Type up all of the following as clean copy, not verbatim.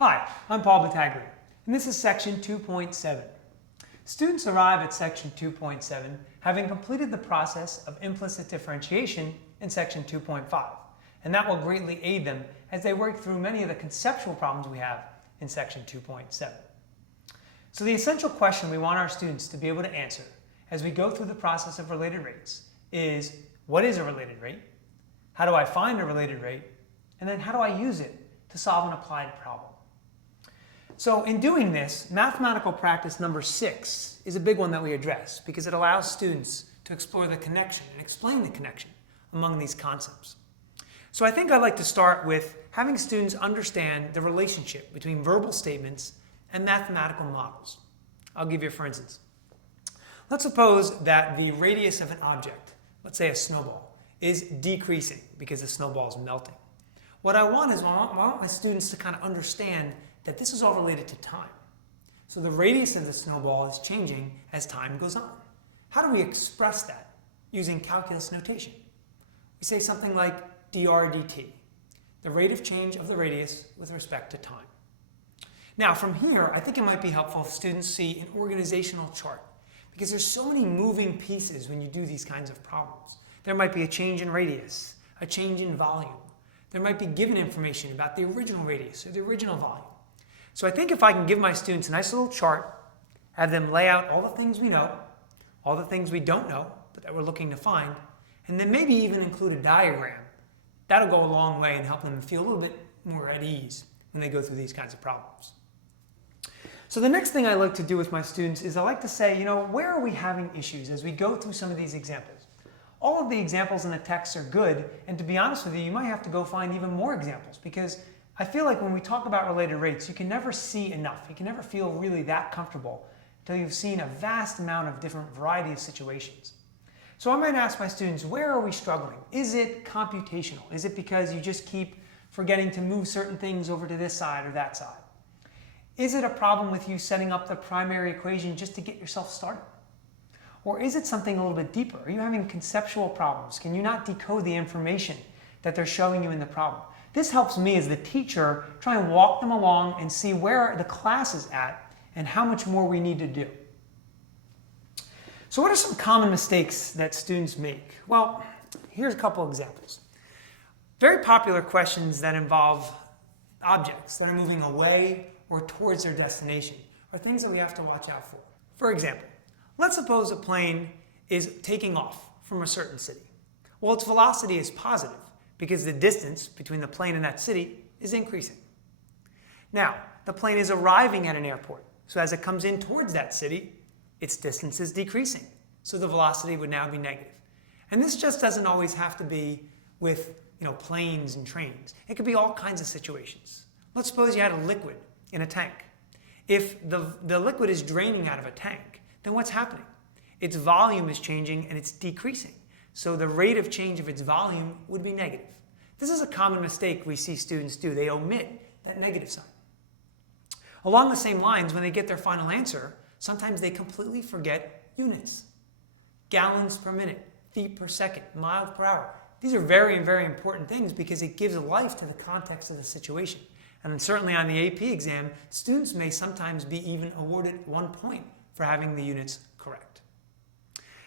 Hi, I'm Paul Battaglia, and this is Section 2.7. Students arrive at Section 2.7 having completed the process of implicit differentiation in Section 2.5, and that will greatly aid them as they work through many of the conceptual problems we have in Section 2.7. So the essential question we want our students to be able to answer as we go through the process of related rates is, what is a related rate? How do I find a related rate? And then how do I use it to solve an applied problem? So in doing this, mathematical practice number 6 is a big one that we address because it allows students to explore the connection and explain the connection among these concepts. So I think I'd like to start with having students understand the relationship between verbal statements and mathematical models. I'll give you for instance. Let's suppose that the radius of an object, let's say a snowball, is decreasing because the snowball is melting. What I want is I want my students to kind of understand that this is all related to time. So the radius of the snowball is changing as time goes on. How do we express that using calculus notation? We say something like dr dt, the rate of change of the radius with respect to time. Now from here, I think it might be helpful if students see an organizational chart because there's so many moving pieces when you do these kinds of problems. There might be a change in radius, a change in volume. There might be given information about the original radius or the original volume. So I think if I can give my students a nice little chart, have them lay out all the things we know, all the things we don't know, but that we're looking to find, and then maybe even include a diagram, that'll go a long way and help them feel a little bit more at ease when they go through these kinds of problems. So the next thing I like to do with my students is I like to say, where are we having issues as we go through some of these examples? All of the examples in the text are good, and to be honest with you, you might have to go find even more examples because I feel like when we talk about related rates, you can never see enough. You can never feel really that comfortable until you've seen a vast amount of different variety of situations. So I might ask my students, where are we struggling? Is it computational? Is it because you just keep forgetting to move certain things over to this side or that side? Is it a problem with you setting up the primary equation just to get yourself started? Or is it something a little bit deeper? Are you having conceptual problems? Can you not decode the information that they're showing you in the problem? This helps me as the teacher try and walk them along and see where the class is at and how much more we need to do. So what are some common mistakes that students make? Well, here's a couple examples. Very popular questions that involve objects that are moving away or towards their destination are things that we have to watch out for. For example, let's suppose a plane is taking off from a certain city. Well, its velocity is positive because the distance between the plane and that city is increasing. Now, the plane is arriving at an airport. So as it comes in towards that city, its distance is decreasing. So the velocity would now be negative. And this just doesn't always have to be with planes and trains. It could be all kinds of situations. Let's suppose you had a liquid in a tank. If the liquid is draining out of a tank, then what's happening? Its volume is changing and it's decreasing. So the rate of change of its volume would be negative. This is a common mistake we see students do. They omit that negative sign. Along the same lines, when they get their final answer, sometimes they completely forget units. Gallons per minute, feet per second, miles per hour. These are very, very important things because it gives life to the context of the situation. And certainly on the AP exam, students may sometimes be even awarded 1 point for having the units correct.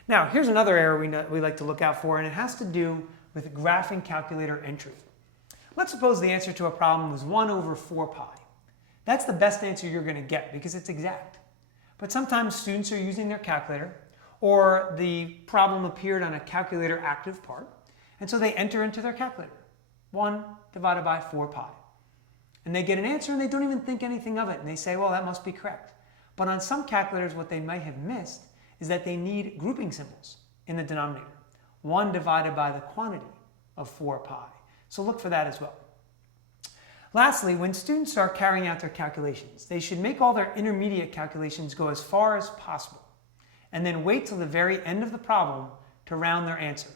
Now, here's another error we like to look out for, and it has to do with graphing calculator entry. Let's suppose the answer to a problem was 1 over 4 pi. That's the best answer you're going to get because it's exact. But sometimes students are using their calculator, or the problem appeared on a calculator active part, and so they enter into their calculator, 1 divided by 4 pi. And they get an answer and they don't even think anything of it, and they say, well, that must be correct. But on some calculators, what they might have missed is that they need grouping symbols in the denominator. 1 divided by the quantity of 4 pi. So look for that as well. Lastly, when students are carrying out their calculations, they should make all their intermediate calculations go as far as possible, and then wait till the very end of the problem to round their answer.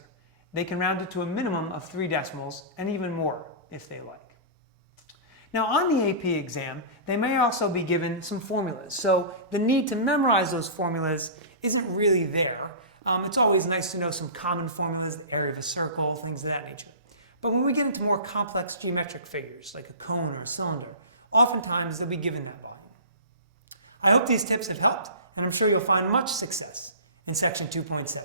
They can round it to a minimum of 3 decimals, and even more if they like. Now on the AP exam, they may also be given some formulas. So the need to memorize those formulas isn't really there. It's always nice to know some common formulas, the area of a circle, things of that nature. But when we get into more complex geometric figures, like a cone or a cylinder, oftentimes they'll be given that volume. I hope these tips have helped, and I'm sure you'll find much success in section 2.7.